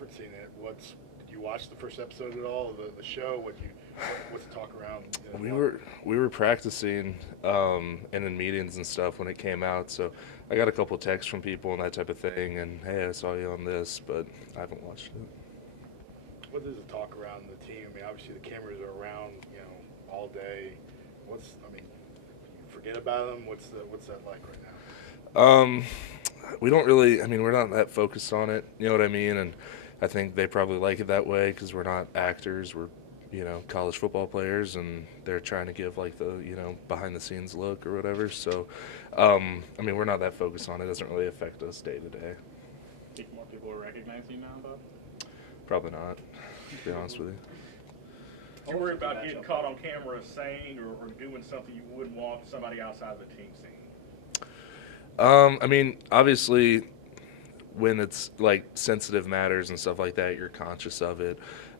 referencing it, did you watch the first episode at all of the show? What's the talk around? We were practicing and in meetings and stuff when it came out, so I got a couple texts from people and that type of thing, and hey, I saw you on this, but I haven't watched it. What is the talk around the team? I mean, obviously the cameras are around, all day. You forget about them. What's that like right now? We don't really. I mean, we're not that focused on it. You know what I mean? And I think they probably like it that way because we're not actors. We're college football players, and they're trying to give like the behind the scenes look or whatever. So, I mean, we're not that focused on it. It doesn't really affect us day to day. Think more people are recognizing you now, though? Probably not, to be honest with you. Do you worry about getting caught on camera saying or doing something you wouldn't want somebody outside the team seeing? I mean, obviously, when it's like sensitive matters and stuff like that, you're conscious of it.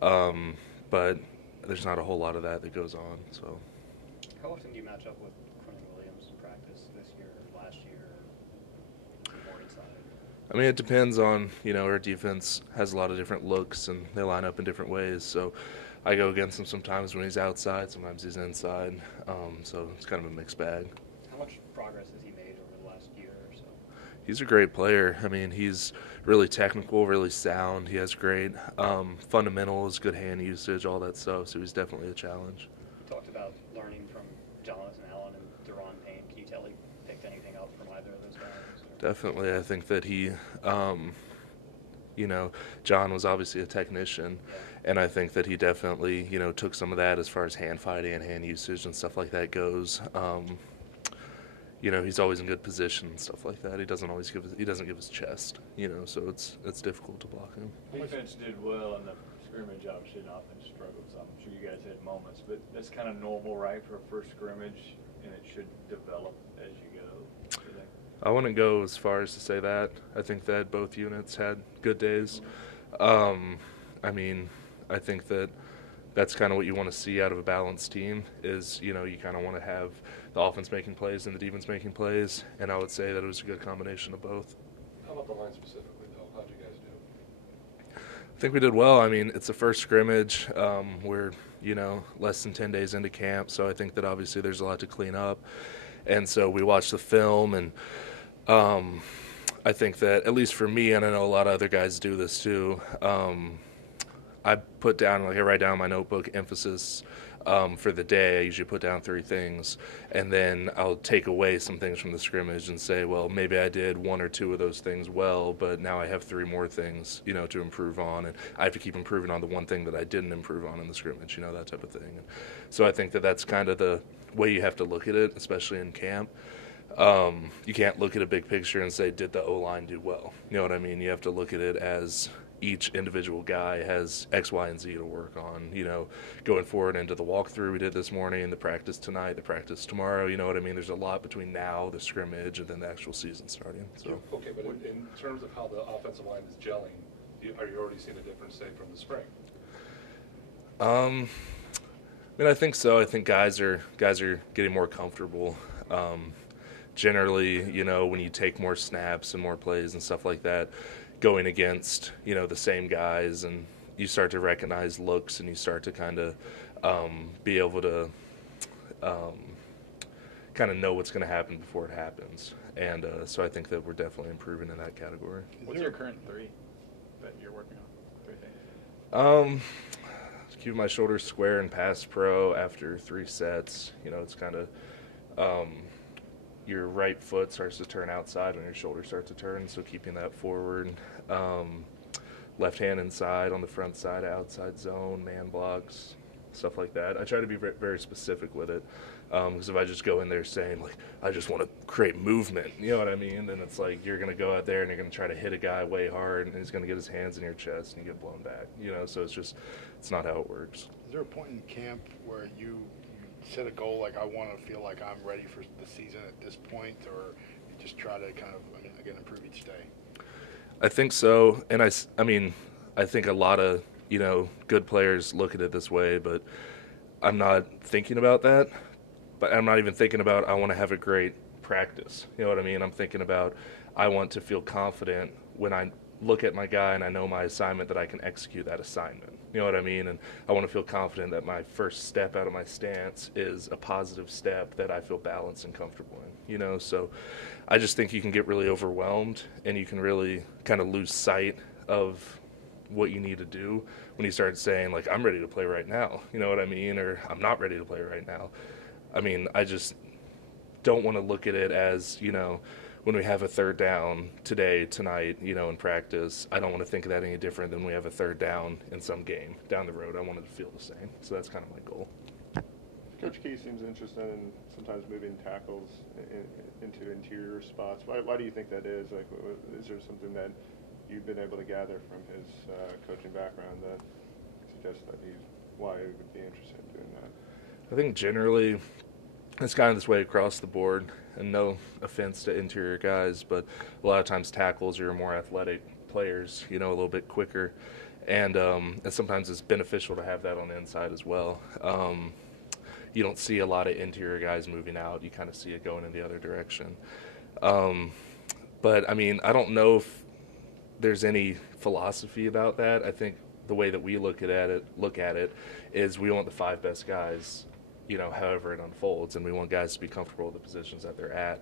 But there's not a whole lot of that goes on. So. How often do you match up with Jonah Williams in practice this year, last year, or more inside? I mean, it depends on, our defense has a lot of different looks and they line up in different ways. So I go against him sometimes when he's outside, sometimes he's inside. So it's kind of a mixed bag. How much progress has he made over the last year or so? He's a great player. I mean, he's really technical, really sound. He has great fundamentals, good hand usage, all that stuff. So he's definitely a challenge. You talked about learning from Jonathan Allen and Deron Payne. Can you tell he picked anything up from either of those guys? Or? Definitely. I think that he, John was obviously a technician. Yeah. And I think that he definitely, took some of that as far as hand fighting and hand usage and stuff like that goes. He's always in good position and stuff like that. He doesn't give his chest, so it's difficult to block him. Defense did well in the scrimmage, obviously, and offense struggled some. I'm sure you guys had moments, but that's kind of normal, right, for a first scrimmage, and it should develop as you go. I wouldn't go as far as to say that. I think that both units had good days. I mean, I think that that's kind of what you want to see out of a balanced team is, you kind of want to have the offense making plays and the defense making plays, and I would say that it was a good combination of both. How about the line specifically, though? How'd you guys do? I think we did well. I mean, it's the first scrimmage. We're, less than 10 days into camp, so I think that obviously there's a lot to clean up. And so we watched the film, and I think that, at least for me, and I know a lot of other guys do this too, I put down, I write down my notebook emphasis for the day. I usually put down 3 things, and then I'll take away some things from the scrimmage and say, well, maybe I did 1 or 2 of those things well, but now I have 3 more things, to improve on, and I have to keep improving on the one thing that I didn't improve on in the scrimmage, that type of thing. And so I think that that's kind of the way you have to look at it, especially in camp. You can't look at a big picture and say, did the O-line do well? You know what I mean? You have to look at it as each individual guy has X, Y, and Z to work on, going forward into the walkthrough we did this morning, the practice tonight, the practice tomorrow, you know what I mean? There's a lot between now, the scrimmage, and then the actual season starting. So. Okay, but in terms of how the offensive line is gelling, are you already seeing a difference, say, from the spring? I mean, I think so. I think guys are getting more comfortable. Generally, when you take more snaps and more plays and stuff like that, going against, the same guys, and you start to recognize looks and you start to kind of be able to kind of know what's going to happen before it happens. And so I think that we're definitely improving in that category. What's your current 3 that you're working on? 3 things? Keep my shoulders square and pass pro after 3 sets. It's kind of your right foot starts to turn outside when your shoulders start to turn, so keeping that forward. Left hand inside on the front side, outside zone, man blocks, stuff like that. I try to be very, very specific with it, because if I just go in there saying, like, I just want to create movement, you know what I mean? Then it's like you're going to go out there and you're going to try to hit a guy way hard, and he's going to get his hands in your chest and you get blown back, so it's not how it works. Is there a point in camp where you set a goal like I want to feel like I'm ready for the season at this point, or you just try to kind of, again, improve each day? I think so, and I mean, I think a lot of, good players look at it this way, but I'm not thinking about that. But I'm not even thinking about I want to have a great practice. You know what I mean? I'm thinking about I want to feel confident when I look at my guy and I know my assignment, that I can execute that assignment. You know what I mean? And I want to feel confident that my first step out of my stance is a positive step that I feel balanced and comfortable in, you know? So I just think you can get really overwhelmed and you can really kind of lose sight of what you need to do when you start saying, like, I'm ready to play right now, you know what I mean? Or I'm not ready to play right now. I mean, I just don't want to look at it as, you know, when we have a third down tonight, you know, in practice, I don't want to think of that any different than we have a third down in some game down the road. I want it to feel the same. So that's kind of my goal. Coach Key seems interested in sometimes moving tackles into interior spots. Why do you think that is? Like, is there something that you've been able to gather from his coaching background that suggests that why he would be interested in doing that? I think generally it's kind of this way across the board, and no offense to interior guys, but a lot of times tackles are more athletic players, you know, a little bit quicker, and sometimes it's beneficial to have that on the inside as well. You don't see a lot of interior guys moving out. You kind of see it going in the other direction. But, I mean, I don't know if there's any philosophy about that. I think the way that we look at it is we want the 5 best guys, you know, however it unfolds, and we want guys to be comfortable with the positions that they're at.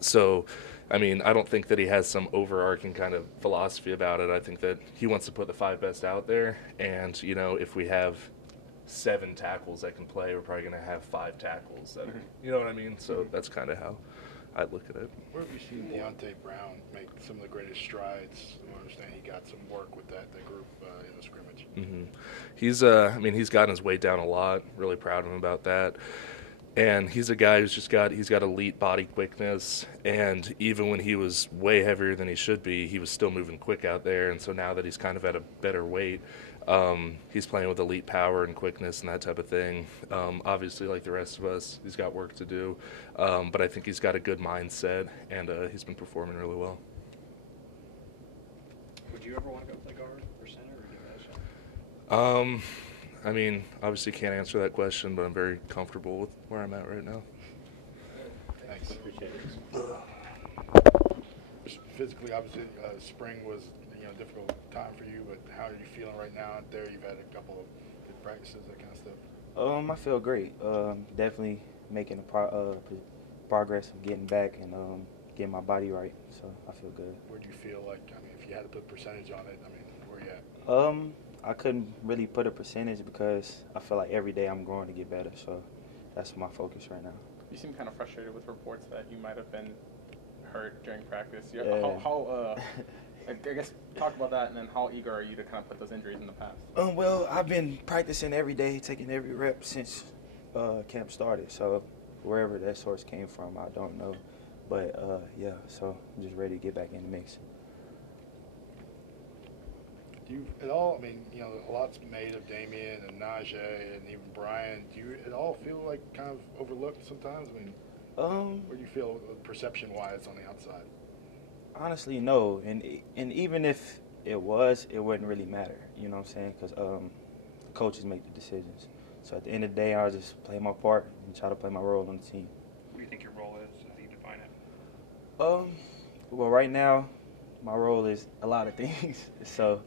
So, I mean, I don't think that he has some overarching kind of philosophy about it. I think that he wants to put the 5 best out there, and, you know, if we have 7 tackles that can play, we're probably going to have 5 tackles that are, you know what I mean? So that's kind of how I look at it. Where have you seen Deontay Brown make some of the greatest strides? I understand he got some work with that group in the scrimmage. Mm-hmm. He's gotten his weight down a lot. Really proud of him about that. And he's a guy who's he's got elite body quickness. And even when he was way heavier than he should be, he was still moving quick out there. And so now that he's kind of at a better weight, he's playing with elite power and quickness and that type of thing. Obviously, like the rest of us, he's got work to do. But I think he's got a good mindset, and he's been performing really well. Would you ever want to go play guard or center, or give that a shot? I mean, obviously can't answer that question, but I'm very comfortable with where I'm at right now. Thanks. Appreciate it. Physically, obviously, spring was a difficult time for you, but how are you feeling right now out there? You've had a couple of good practices, that kind of stuff. I feel great. Definitely making progress of getting back and getting my body right. So I feel good. Where do you feel like, I mean, if you had to put a percentage on it, I mean, where are you at? I couldn't really put a percentage because I feel like every day I'm growing to get better. So that's my focus right now. You seem kind of frustrated with reports that you might have been hurt during practice. Yeah. I guess talk about that, and then how eager are you to kind of put those injuries in the past? Well, I've been practicing every day, taking every rep since camp started. So wherever that source came from, I don't know. But, yeah, so I'm just ready to get back in the mix. Do you at all, I mean, a lot's made of Damian and Najee and even Brian. Do you at all feel like kind of overlooked sometimes? I mean, where do you feel perception-wise on the outside? Honestly, no. And even if it was, it wouldn't really matter. You know what I'm saying? Because coaches make the decisions. So at the end of the day, I'll just play my part and try to play my role on the team. What do you think your role is? How do you define it? Well, right now, my role is a lot of things. So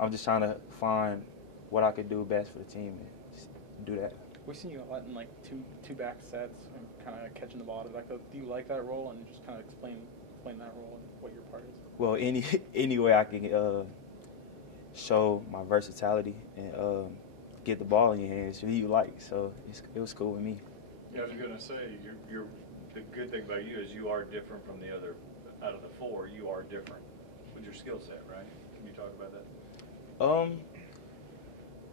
I'm just trying to find what I could do best for the team and just do that. We've seen you a lot in like two back sets and kind of catching the ball to the back. Do you like that role, and just kind of explain that role and what your part is? Well, any way I can show my versatility and get the ball in your hands, who you like. So it was cool with me. Yeah, I was going to say, the good thing about you is you are different from the other. Out of the 4, you are different with your skill set, right? Can you talk about that?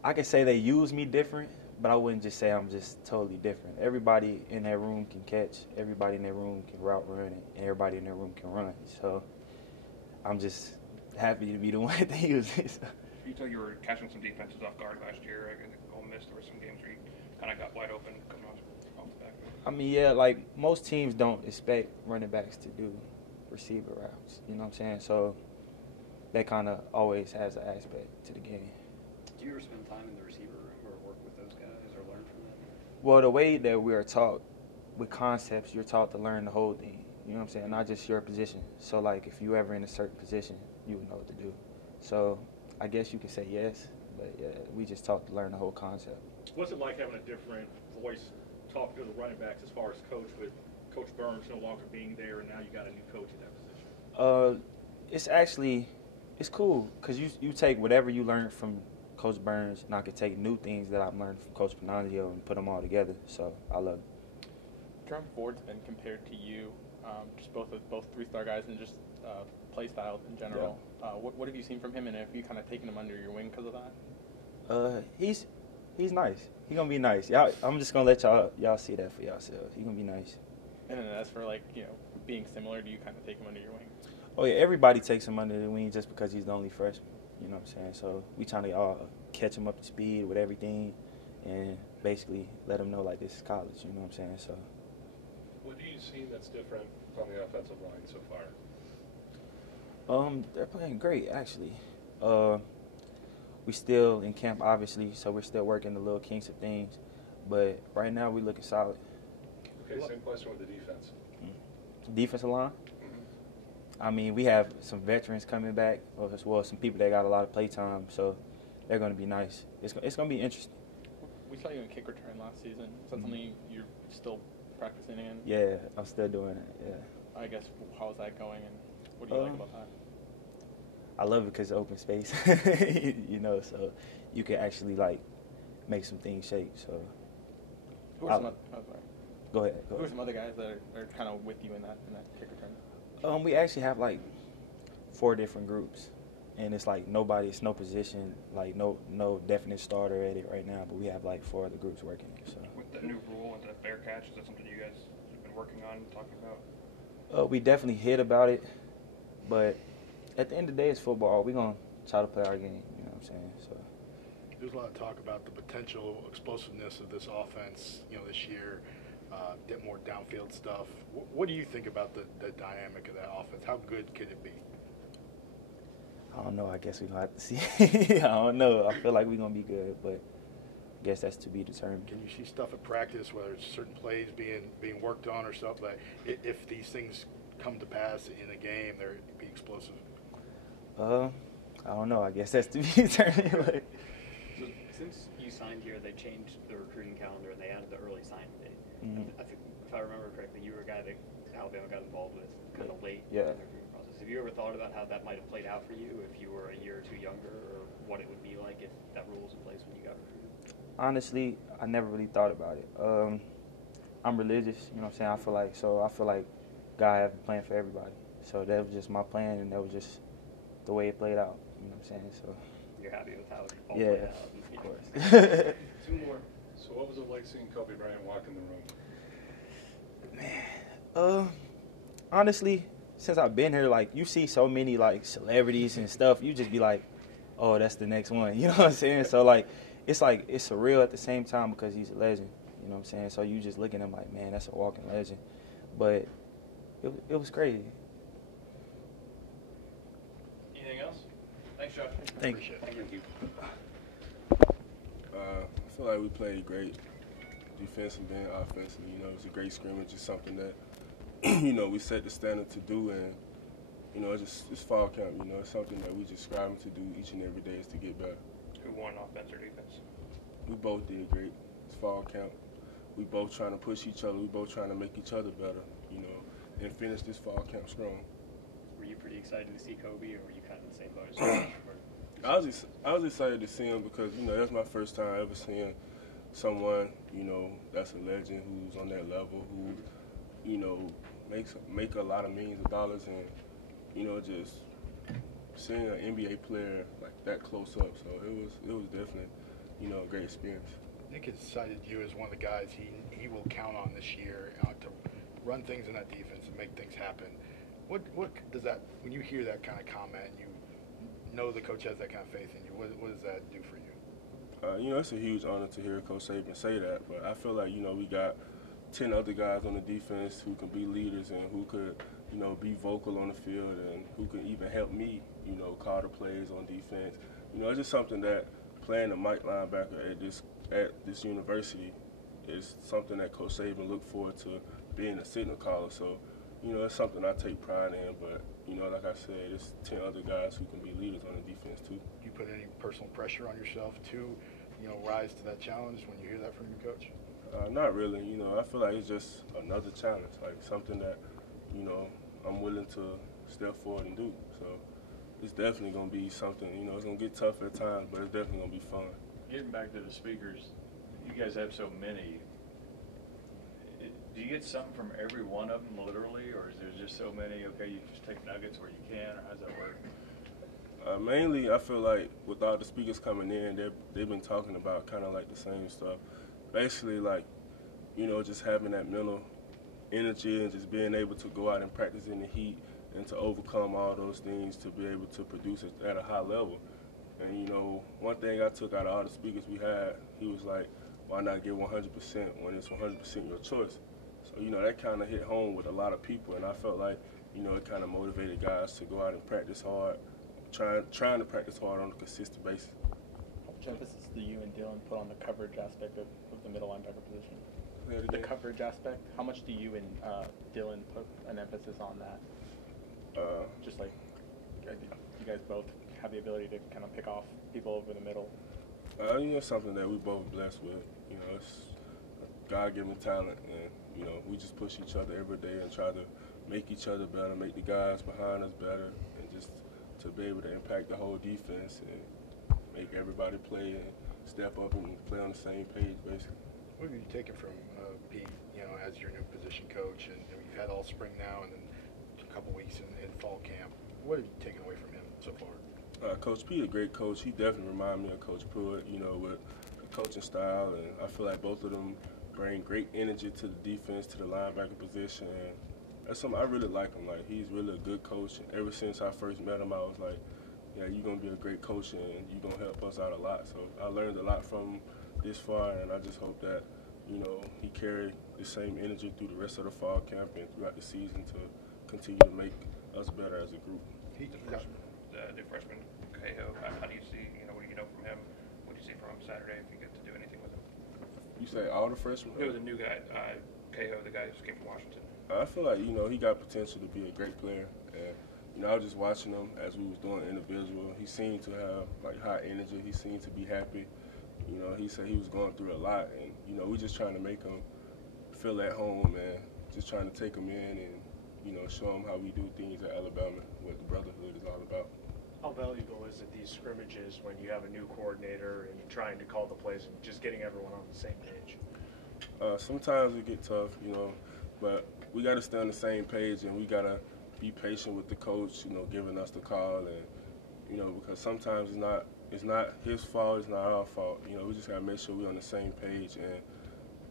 I can say they use me different, but I wouldn't just say I'm just totally different. Everybody in that room can catch. Everybody in that room can route run, and everybody in that room can run. So I'm just happy to be the one that they use. You told you were catching some defenses off guard last year. I guess Ole Miss, there were some games where you kind of got wide open coming off the back. I mean, yeah, like most teams don't expect running backs to do receiver routes. You know what I'm saying? So that kind of always has an aspect to the game. Do you ever spend time in the receiver room or work with those guys or learn from them? Well, the way that we are taught with concepts, you're taught to learn the whole thing. You know what I'm saying? Not just your position. So, like, if you ever in a certain position, you would know what to do. So, I guess you could say yes, but yeah, we just talked to learn the whole concept. What's it like having a different voice talking to the running backs as far as coach, with Coach Burns no longer being there, and now you got a new coach in that position? It's cool because you take whatever you learned from Coach Burns, and I could take new things that I've learned from Coach Panazio and put them all together. So I love it. Jerome Ford's been compared to you, just both 3-star guys and just play style in general. Yeah. What have you seen from him, and have you kind of taken him under your wing because of that? He's nice. He's gonna be nice. I'm just gonna let y'all see that for yourselves. He's gonna be nice. And then as for being similar, do you kind of take him under your wing? Oh yeah, everybody takes him under the wing just because he's the only freshman. You know what I'm saying? So we trying to catch him up to speed with everything, and basically let him know like this is college. You know what I'm saying? So. What do you see that's different on the offensive line so far? They're playing great actually. We still in camp obviously, so we're still working the little kinks of things, but right now we're looking solid. Okay, same question with the defense. Defensive line. I mean, we have some veterans coming back, as well as some people that got a lot of play time, so they're going to be nice. It's going to be interesting. We saw you in kick return last season. Is that something you're still practicing in? Yeah, I'm still doing it, yeah. I guess, how's that going, and what do you like about that? I love it because it's open space, you know, so you can actually, like, make some things shake, so. Who are Go ahead. Who are some other guys that are kind of with you in that kick return? We actually have like 4 different groups, and it's like it's no position, like no definite starter at it right now, but we have like 4 other groups working it. So with the new rule and the fair catch, is that something you guys have been working on, talking about? We definitely hit about it, but at the end of the day, it's football. We're gonna try to play our game. You know what I'm saying? So there's a lot of talk about the potential explosiveness of this offense, this year. Get more downfield stuff. What do you think about the dynamic of that offense? How good could it be? I don't know. I guess we're going to have to see. I don't know. I feel like we're going to be good, but I guess that's to be determined. Can you see stuff at practice, whether it's certain plays being worked on or stuff, but if these things come to pass in a game, they're be explosive? I don't know. I guess that's to be determined. So since you signed here, they changed the recruiting calendar and they added the early signing date. I think, if I remember correctly, you were a guy that Alabama got involved with kind of late in the recruiting process. Have you ever thought about how that might have played out for you if you were a year or 2 younger, or what it would be like if that rule was in place when you got recruited? Honestly, I never really thought about it. I'm religious, you know what I'm saying? I feel like God had a plan for everybody. So that was just my plan, and that was just the way it played out. You know what I'm saying? So you're happy with how it all played out? Of course. 2 more. So what was it like seeing Kobe Bryant walk in the room? Man, honestly, since I've been here, like, you see so many, like, celebrities and stuff, you just be like, oh, that's the next one. You know what I'm saying? So, like, it's surreal at the same time because he's a legend. You know what I'm saying? So you just look at him like, man, that's a walking legend. But it was crazy. Anything else? Thanks, Josh. Thank you. I feel like we played great defensively and offensively. It was a great scrimmage. It's something that, we set the standard to do, and, it's fall camp. It's something that we just striving to do each and every day is to get better. Who won, offense or defense? We both did great. It's fall camp. We both trying to push each other. We both trying to make each other better, and finish this fall camp strong. Were you pretty excited to see Kobe, or were you kind of in the same boat as Josh? I was excited to see him because, that was my first time ever seeing someone, that's a legend who's on that level, who, make a lot of millions of dollars, and, just seeing an NBA player like that close up. So it was definitely, a great experience. Nick has cited you as one of the guys he will count on this year to run things in that defense and make things happen. What does that, when you hear that kind of comment, and you know the coach has that kind of faith in you, what does that do for you? It's a huge honor to hear Coach Saban say that, but I feel like, we got 10 other guys on the defense who can be leaders and who could, be vocal on the field and who can even help me, call the plays on defense. It's just something that playing a Mike linebacker at this university is something that Coach Saban looked forward to being a signal caller. So, you know, it's something I take pride in. But, you know, like I said, it's 10 other guys who can be leaders on the defense too. Do you put any personal pressure on yourself to, you know, rise to that challenge when you hear that from your coach? Not really. You know, I feel like it's just another challenge, like something that, you know, I'm willing to step forward and do. So it's definitely going to be something, you know, it's going to get tough at times, but it's definitely going to be fun. Getting back to the speakers, you guys have so many. Do you get something from every one of them literally, or is there just so many, okay, you just take nuggets where you can, or how does that work? Mainly, I feel like with all the speakers coming in, they've been talking about kind of like the same stuff. Basically, like, you know, just having that mental energy and just being able to go out and practice in the heat and to overcome all those things to be able to produce it at a high level. And, you know, one thing I took out of all the speakers we had, he was like, why not give 100% when it's 100% your choice? So, you know, that kind of hit home with a lot of people, and I felt like, you know, it kind of motivated guys to go out and practice hard, trying to practice hard on a consistent basis. How much emphasis do you and Dylan put on the coverage aspect of the middle linebacker position? The coverage aspect, how much do you and Dylan put an emphasis on that? Just like you guys both have the ability to kind of pick off people over the middle. You know, something that we both blessed with. You know, it's God-given talent, and you know, we just push each other every day and try to make each other better, make the guys behind us better, and just to be able to impact the whole defense and make everybody play and step up and play on the same page, basically. What have you taken from Pete, you know, as your new position coach, and you've had all spring now and then a couple weeks in fall camp? What have you taken away from him so far? Coach Pete, a great coach. He definitely reminds me of Coach Pruitt, you know, with the coaching style, and I feel like both of them bring great energy to the defense, to the linebacker position, and that's something I really like him. Like, he's really a good coach, and ever since I first met him, I was like, yeah, you're going to be a great coach, and you're going to help us out a lot. So I learned a lot from him this far, and I just hope that, you know, he carried the same energy through the rest of the fall camp and throughout the season to continue to make us better as a group. The new freshman, Cahill, how do you see, you know, what do you know from him? What do you see from him Saturday if you get to do anything with him? You say all the freshmen? It was a new guy, Cahill, the guy who came from Washington. I feel like, you know, he got potential to be a great player. And, you know, I was just watching him as we was doing individual. He seemed to have, like, high energy. He seemed to be happy. You know, he said he was going through a lot. And, you know, we just trying to make him feel at home and just trying to take him in and, you know, show him how we do things at Alabama, what the brotherhood is all about. How valuable is it, these scrimmages, when you have a new coordinator and trying to call the plays and just getting everyone on the same page? Sometimes it get tough, you know, but we got to stay on the same page, and we got to be patient with the coach, you know, giving us the call, and, you know, because sometimes it's not his fault, it's not our fault. You know, we just got to make sure we're on the same page, and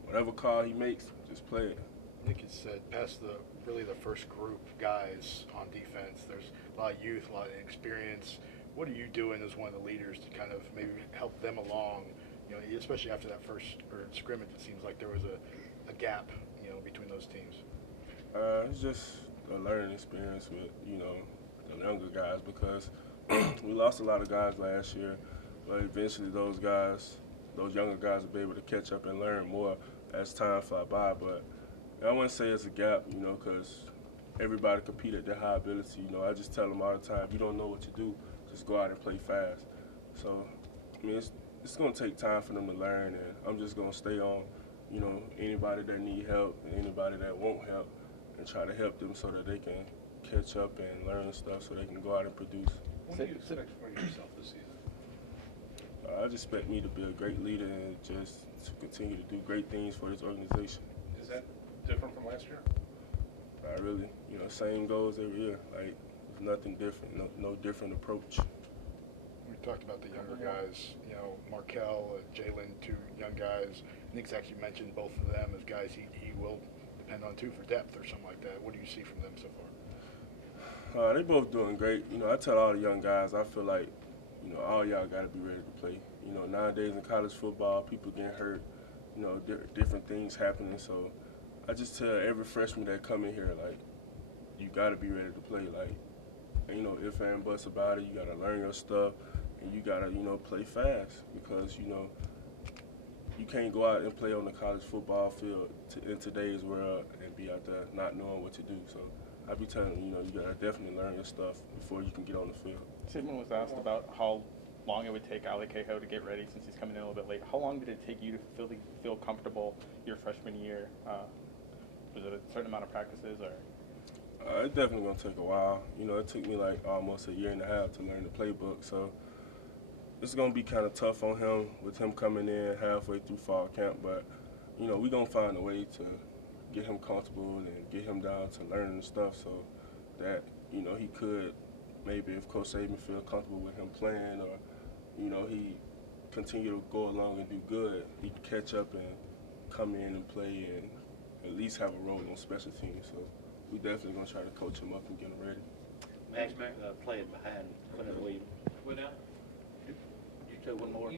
whatever call he makes, just play it. Nick had said, past really the first group of guys on defense, there's a lot of youth, a lot of experience. What are you doing as one of the leaders to kind of maybe help them along? You know, especially after that first scrimmage, it seems like there was a gap, you know, between those teams. It's just a learning experience with, you know, the younger guys, because we lost a lot of guys last year, but eventually those younger guys will be able to catch up and learn more as time fly by. But I wouldn't say it's a gap, you know, because everybody compete at their high ability. You know, I just tell them all the time, if you don't know what to do, just go out and play fast. So, I mean, it's going to take time for them to learn, and I'm just going to stay on, you know, anybody that need help and anybody that won't help, and try to help them so that they can catch up and learn stuff so they can go out and produce. What do you expect from yourself this season? I just expect me to be a great leader and just to continue to do great things for this organization. Is that different from last year? Not really. You know, same goals every year. Like, there's nothing different, no different approach. We talked about the younger guys, you know, Markel, Jalen, two young guys. Nick's actually mentioned both of them as guys he will depend on, too, for depth or something like that. What do you see from them so far? They both doing great. You know, I tell all the young guys, I feel like, you know, all y'all got to be ready to play. You know, nowadays in college football, people getting hurt, you know, different things happening. So I just tell every freshman that come in here, like, you got to be ready to play. Like, you know, if and buts about it, you got to learn your stuff, and you got to, you know, play fast, because, you know, you can't go out and play on the college football field in today's world and be out there not knowing what to do. So I be telling him, you know, you gotta definitely learn your stuff before you can get on the field. Simon was asked about how long it would take Ali Cahoe to get ready since he's coming in a little bit late. How long did it take you to feel comfortable your freshman year? Was it a certain amount of practices, or? It's definitely gonna take a while. You know, it took me like almost a year and a half to learn the playbook, so it's gonna be kind of tough on him with him coming in halfway through fall camp. But you know, we gonna find a way to get him comfortable and get him down to learning the stuff, so that you know he could maybe, if Coach Saban feel comfortable with him playing, or you know he continue to go along and do good, he can catch up and come in and play and at least have a role on special teams. So we definitely gonna try to coach him up and get him ready. Max playing behind Jonah Williams. What now? You two, one more.